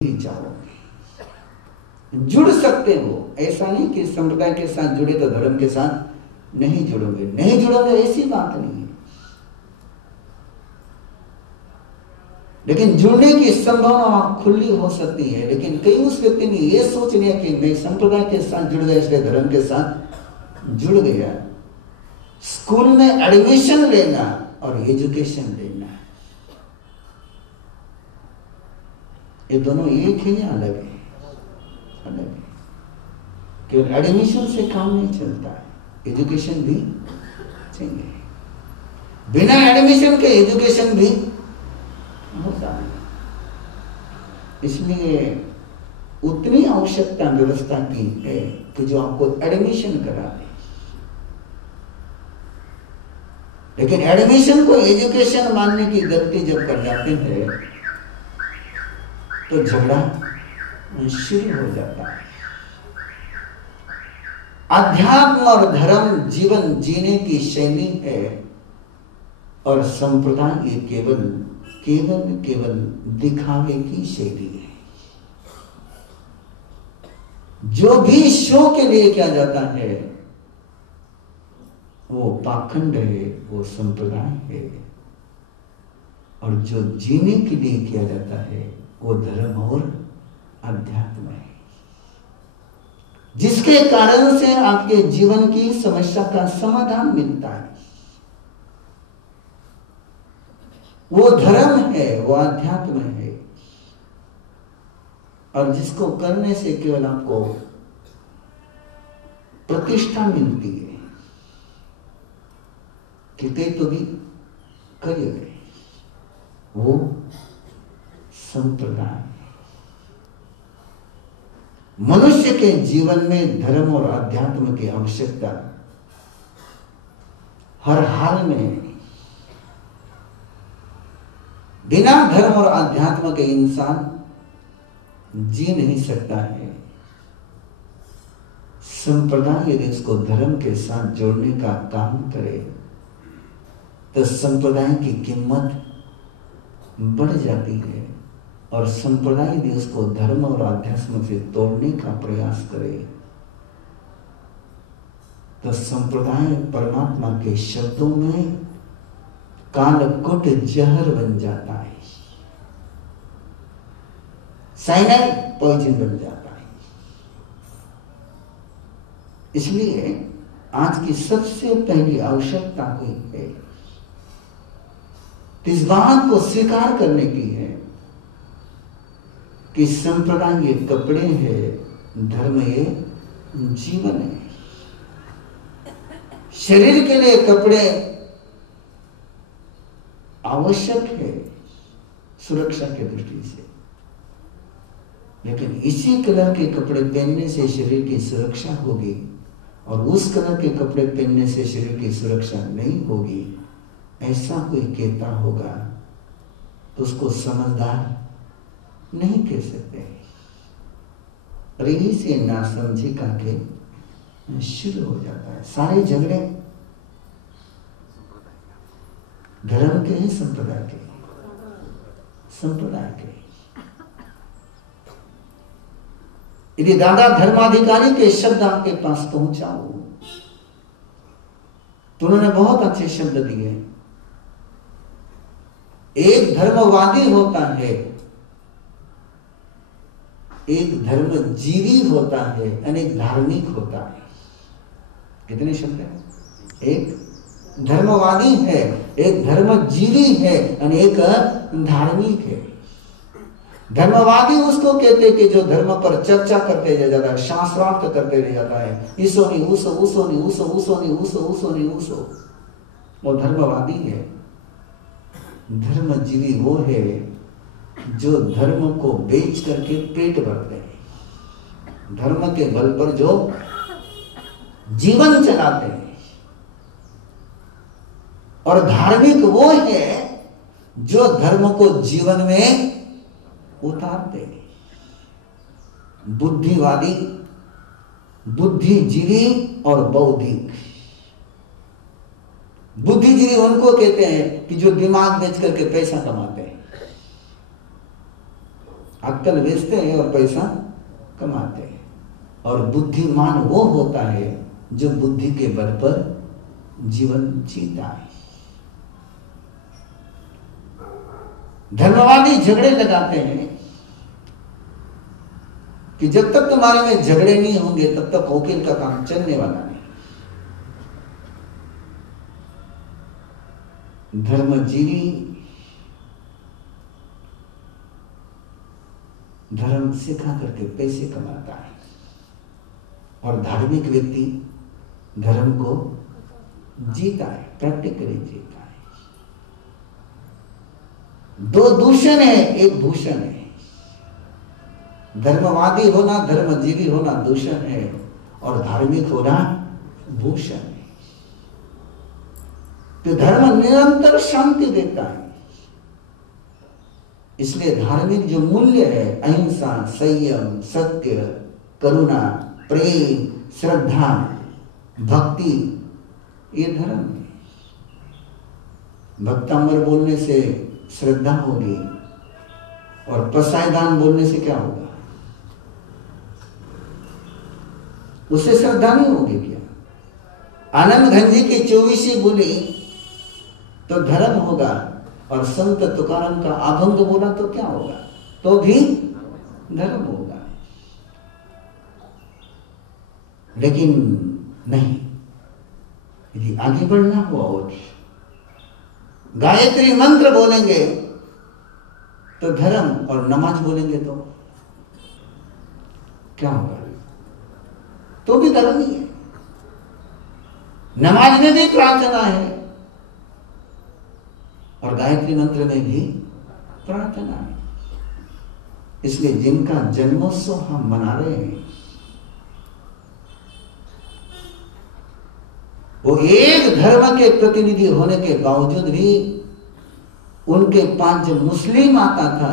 जाओगे, जुड़ सकते हो। ऐसा नहीं कि संप्रदाय के साथ जुड़े तो धर्म के साथ नहीं जुड़ोगे, नहीं जुड़ोगे ऐसी बात नहीं है। लेकिन जुड़ने की संभावना खुली हो सकती है। लेकिन कई उस व्यक्ति ने यह सोच लिया कि मैं संप्रदाय के साथ जुड़ गया इसलिए धर्म के साथ जुड़ गया। स्कूल में एडमिशन लेना और एजुकेशन लेना, ये दोनों एक ही या अलग है? अलग है। केवल एडमिशन से काम नहीं चलता है, एजुकेशन भी चाहिए। बिना एडमिशन के एजुकेशन भी होता है। इसलिए उतनी आवश्यकता व्यवस्था की है कि जो आपको एडमिशन करा दे। लेकिन एडमिशन को एजुकेशन मानने की गलती जब कर जाते हैं तो झगड़ा शुरू हो जाता है। अध्यात्म और धर्म जीवन जीने की शैली है और संप्रदाय ये केवल दिखावे की शैली है। जो भी शो के लिए किया जाता है वो पाखंड है, वो संप्रदाय है। और जो जीने के लिए किया जाता है वो धर्म और अध्यात्म है, जिसके कारण से आपके जीवन की समस्या का समाधान मिलता है। वो धर्म है, वो अध्यात्म है। और जिसको करने से केवल आपको प्रतिष्ठा मिलती है कि ते तो भी करिए, वो संप्रदाय है। मनुष्य के जीवन में धर्म और अध्यात्म की आवश्यकता हर हाल में है। बिना धर्म और अध्यात्म के इंसान जी नहीं सकता है। संप्रदाय यदि उसको धर्म के साथ जोड़ने का काम करे तो संप्रदाय की कीमत बढ़ जाती है। और संप्रदाय यदि उसको धर्म और अध्यात्म से तोड़ने का प्रयास करे तो संप्रदाय परमात्मा के शब्दों में कालकुट जहर बन जाता है, साइनाइड पॉइजन बन जाता है। इसलिए आज की सबसे पहली आवश्यकता हुई है इस बात को स्वीकार करने की है कि संप्रदाय ये कपड़े हैं, धर्म ये जीवन है। शरीर के लिए कपड़े आवश्यक है सुरक्षा की दृष्टि से, लेकिन इसी कलर के कपड़े पहनने से शरीर की सुरक्षा होगी और उस कलर के कपड़े पहनने से शरीर की सुरक्षा नहीं होगी, ऐसा कोई कहता होगा तो उसको समझदार नहीं कह सकते। और यही से नासमझी का के शुरू हो जाता है। सारे झगड़े धर्म के हैं, संप्रदाय के। यदि दादा धर्माधिकारी के शब्द आपके पास पहुंचाओ तो उन्होंने बहुत अच्छे शब्द दिए। एक धर्मवादी होता है, एक धर्मजीवी होता है, अनेक धार्मिक होता है। कितने शब्द हैं? एक धर्मवादी है, एक धर्मजीवी है, अनेक धार्मिक है। धर्मवादी उसको कहते कि जो धर्म पर चर्चा करते जाता है, शास्त्रार्थ करते रह जाता है, इसो नहीं उसो, उसो नहीं उसो, उसो नहीं उसो, उसो नहीं उसो, वो धर्मवादी है। धर्मजीवी वो है जो धर्म को बेच करके पेट भरते हैं, धर्म के बल पर जो जीवन चलाते हैं। और धार्मिक वो है जो धर्म को जीवन में उतारते हैं। बुद्धिवादी, बुद्धिजीवी और बौद्धिक। बुद्धिजीवी उनको कहते हैं कि जो दिमाग बेच करके पैसा कमाते हैं। अक्कल बेचते हैं और पैसा कमाते हैं। और बुद्धिमान वो होता है जो बुद्धि के बल पर जीवन जीता है। धर्मवादी झगड़े लगाते हैं कि जब तक तुम्हारे में झगड़े नहीं होंगे तब तक वकील का काम चलने वाला नहीं। धर्मजीवी धर्म सिखा करके पैसे कमाता है और धार्मिक व्यक्ति धर्म को जीता है, प्रैक्टिकली जीता है। दो दूषण है, एक भूषण है। धर्मवादी होना, धर्मजीवी होना दूषण है और धार्मिक होना भूषण है। तो धर्म निरंतर शांति देता है। इसलिए धार्मिक जो मूल्य है, अहिंसा, संयम, सत्य, करुणा, प्रेम, श्रद्धा, भक्ति, ये धर्म है। भक्तांबर बोलने से श्रद्धा होगी और पसायदान बोलने से क्या होगा? उससे श्रद्धा नहीं होगी क्या? आनंद घंजी की 24 बोली तो धर्म होगा और संत तुकाराम का अभंग बोला तो क्या होगा? तो भी धर्म होगा। लेकिन नहीं, यदि आगे बढ़ना हुआ और गायत्री मंत्र बोलेंगे तो धर्म और नमाज बोलेंगे तो क्या होगा? तो भी धर्म ही है। नमाज में भी प्रार्थना है और गायत्री मंत्र में भी प्रार्थना है। इसलिए जिनका जन्मोत्सव हम मना रहे हैं वो एक धर्म के प्रतिनिधि होने के बावजूद भी उनके पास जब मुस्लिम आता था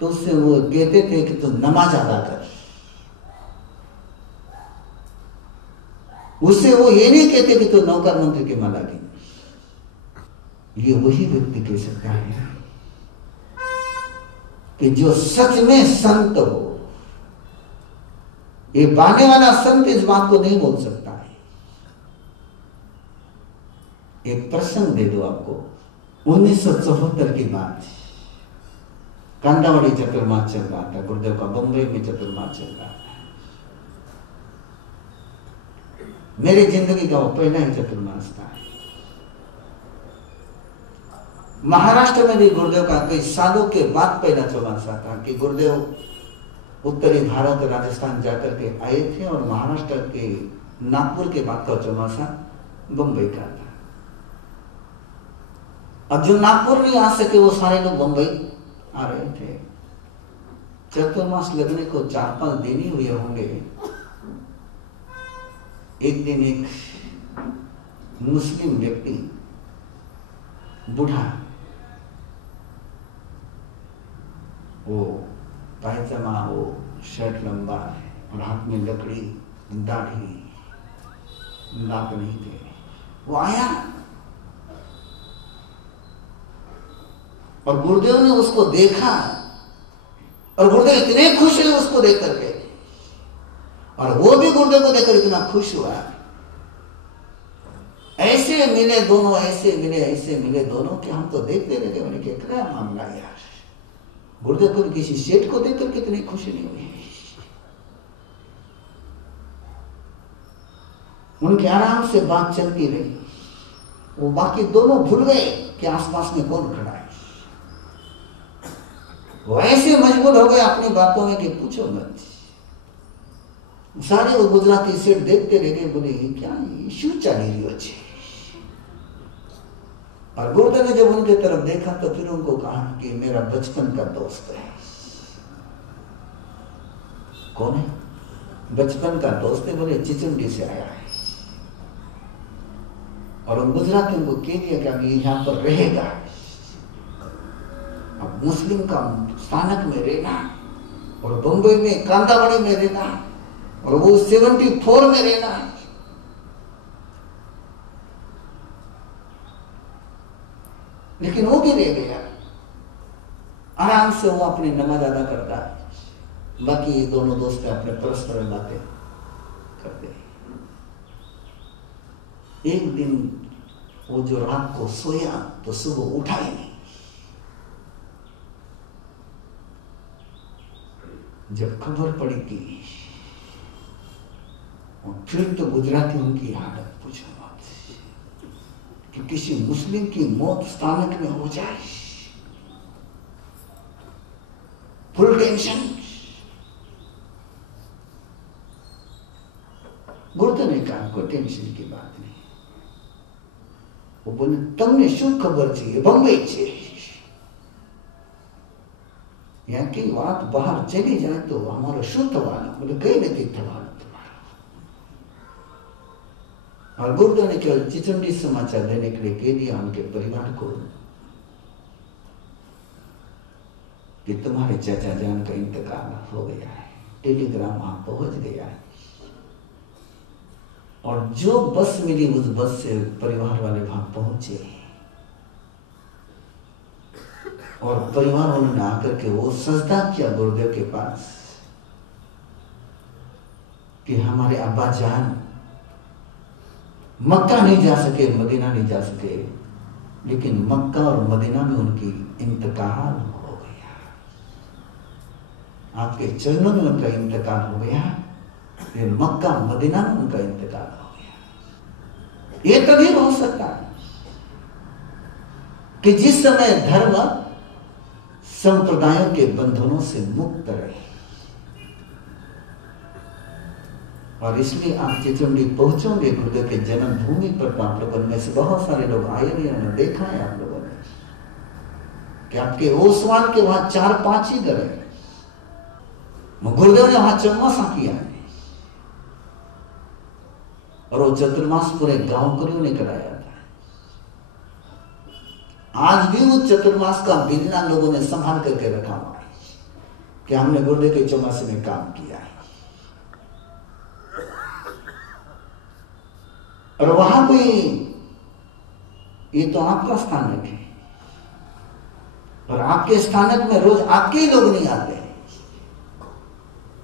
तो उससे वो कहते थे कि तू नमाज अदा कर। उससे वो ये नहीं कहते कि तू नौकर मंत्री के माला दी। ये वही व्यक्ति कह सकता है कि जो सच में संत हो। ये बाने वाला संत इस बात को नहीं बोल सकता है। एक प्रसंग दे दो आपको। 1974 की बात, कांदावड़ी चतुर्मास चल रहा था, गुरुदेव का बम्बई में चतुर्मास चल रहा था। मेरी जिंदगी का वो पहला ही चतुर्मास था। महाराष्ट्र में भी गुरुदेव का कई सालों के बाद पहला चौमासा था कि गुरुदेव उत्तरी भारत राजस्थान जाकर के आए थे और महाराष्ट्र के नागपुर के बाद का चौमासा बंबई का था। अब जो नागपुर नहीं आ सके वो सारे लोग बंबई आ रहे थे। चतुर्मास लगने को 4-5 दिन ही हुए होंगे। एक दिन एक मुस्लिम व्यक्ति, बूढ़ा, वो पायजामा, वो शर्ट लंबा और हाथ में लकड़ी, दाढ़ी, दांत नहीं थे, वो आया और गुरुदेव ने उसको देखा और गुरुदेव इतने खुश हुए उसको देख करके और वो भी गुरुदेव को देखकर इतना खुश हुआ। ऐसे मिले दोनों, ऐसे मिले दोनों कि हम तो देखते रह गए। मैंने क्या मामला यार, गुरुदेव को किसी सेठ को देखकर कितनी खुशी नहीं हुई। उनके आराम से बात चलती रही। वो बाकी दोनों भूल गए कि आसपास में कौन खड़ा है। वो ऐसे मजबूर हो गए अपनी बातों में कि पूछो मत। सारे वो गुजराती सेठ देखते रह गए, बोले क्या इश्यू चली रही अच्छी। और गुरुदेव ने जब उनके तरफ देखा तो फिर उनको कहा कि मेरा बचपन का दोस्त है। कौन है? बचपन का दोस्त है। बोले चिचुंडी से आया है। और उन गुजरातियों को कह दिया कि अभी यहाँ पर रहेगा, अब मुस्लिम का स्थानक में रहना और बंबई में कांदावड़ी में रहना और वो 74 में रहना। लेकिन वो भी रह गया। आराम से वो अपनी नमाज अदा करता है, बाकी ये दोनों दोस्त अपने परस्पर बातें करते हैं। एक दिन वो जो रात को सोया तो सुबह उठा ही नहीं। जब खबर पड़ी थी, और फिर तो गुजरातियों की हालत पूछो मत, कि किसी मुस्लिम की मौत स्थानक में हो जाए, फुल टेंशन। गुरुदेव ने कहा कोई टेंशन की बात नहीं। वो बोले तमने शू खबर चाहिए, बम्बई चाहिए, यहाँ की बात बाहर चली जाए तो हमारा शू थवाना। बोले कहीं नहीं थवाना तुम्हारा। और गुरुदेव ने केवल चिचंडी समाचार देने के लिए कह दिया उनके परिवार को कि तुम्हारे चाचा जान का इंतकाल हो गया है, टेलीग्राम वहां पहुंच गया है। और जो बस मिली उस बस से परिवार वाले वहां पहुंचे, और परिवार उन्होंने आकर के वो सजदा किया गुरुदेव के पास कि हमारे अब्बा जान मक्का नहीं जा सके, मदीना नहीं जा सके, लेकिन मक्का और मदीना में उनकी इंतकाल हो गया। आपके चरणों में उनका इंतकाल हो गया, ये मक्का मदीना में उनका इंतकाल हो गया। ये तभी हो सकता है कि जिस समय धर्म संप्रदायों के बंधनों से मुक्त रहे। और इसलिए आप चिचुंडी पहुंचोगे गुरुदेव के जन्मभूमि पर, तो आप लोगों में से बहुत सारे लोग आए भी, उन्होंने देखा है आप लोगों ने कि आपके ओसवाल के वहां 4-5 ही घर है। गुरुदेव ने वहां चौमासा किया है, और वो चतुर्मास पूरे गांव को ने कराया था। आज भी वो चतुर्मास का बिल्ला लोगों ने संभाल करके रखा हुआ है कि हमने गुरुदेव के चौमासे में काम किया है। और वहां कोई, ये तो आपका स्थानक है, और आपके स्थानक में रोज आपके ही लोग नहीं आते हैं।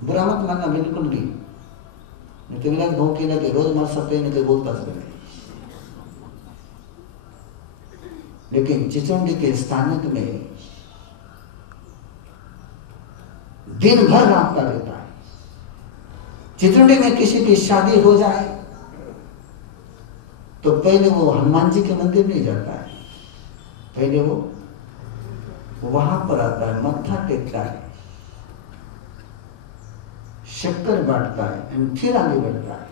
बुरा मत मानना बिल्कुल भी नहीं, तो मिला गाँव के लगे रोज मर सकते हैं, नहीं बोलता सकते। लेकिन चिचुंडी के स्थानक में दिन भर रास्ता रहता है। चिचुंडी में किसी की शादी हो जाए तो पहले वो हनुमान जी के मंदिर नहीं जाता है, पहले वो वहां पर आता है, मत्था टेकता है, शक्कर बांटता है, फिर आगे बढ़ता है।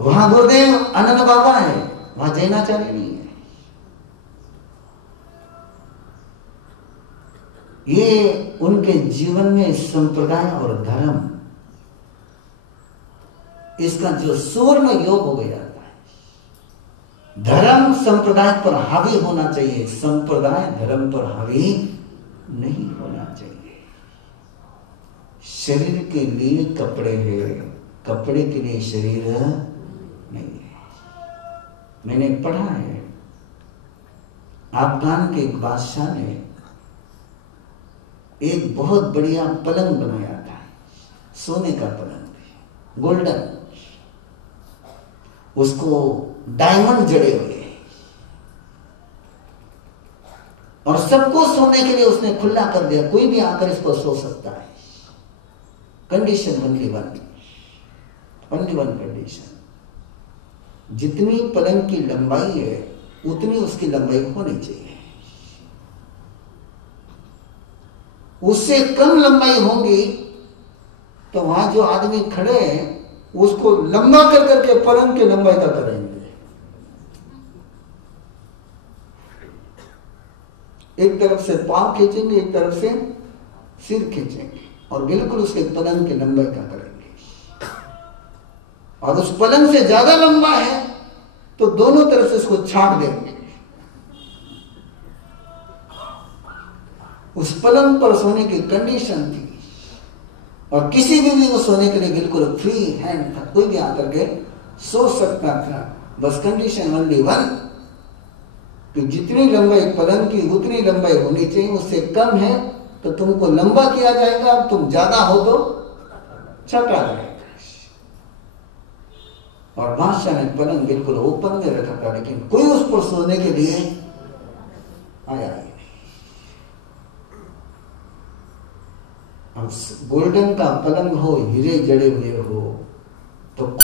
वहां गुरुदेव आनंद बाबा है, वहां जैनाचार्य नहीं है। ये उनके जीवन में संप्रदाय और धर्म, इसका जो सुवर्ण योग हो गया था। धर्म संप्रदाय पर हावी होना चाहिए, संप्रदाय धर्म पर हावी नहीं होना चाहिए। शरीर के लिए कपड़े हैं, कपड़े के लिए शरीर नहीं है। मैंने पढ़ा है, अफगान के एक बादशाह ने एक बहुत बढ़िया पलंग बनाया था, सोने का पलंग, गोल्डन, उसको डायमंड जड़े हुए, और सबको सोने के लिए उसने खुला कर दिया, कोई भी आकर इसको सो सकता है। कंडीशन ओनली वन कंडीशन, जितनी पलंग की लंबाई है उतनी उसकी लंबाई होनी चाहिए। उससे कम लंबाई होगी तो वहां जो आदमी खड़े हैं उसको लंबा कर करके पलंग की लंबाई का करेंगे। एक तरफ से पांव खींचेंगे, एक तरफ से सिर खींचेंगे, और बिल्कुल उसके पलंग की लंबाई का करेंगे। और उस पलंग से ज्यादा लंबा है तो दोनों तरफ से उसको छाट देंगे। उस पलंग पर सोने की कंडीशन थी, और किसी भी वो सोने के लिए बिल्कुल फ्री हैंड था, कोई भी आकर के सो सकता था। बस कंडीशन ओनली वन कि जितनी लंबाई पलंग की उतनी लंबाई होनी चाहिए, उससे कम है तो तुमको लंबा किया जाएगा, तुम ज्यादा हो तो छटा जाएगा। और बादशाह ने पलंग बिल्कुल ओपन में रखा था, लेकिन कोई उस पर सोने के लिए आया ही नहीं। अब गोल्डन का पलंग हो, हीरे जड़े हुए हो, तो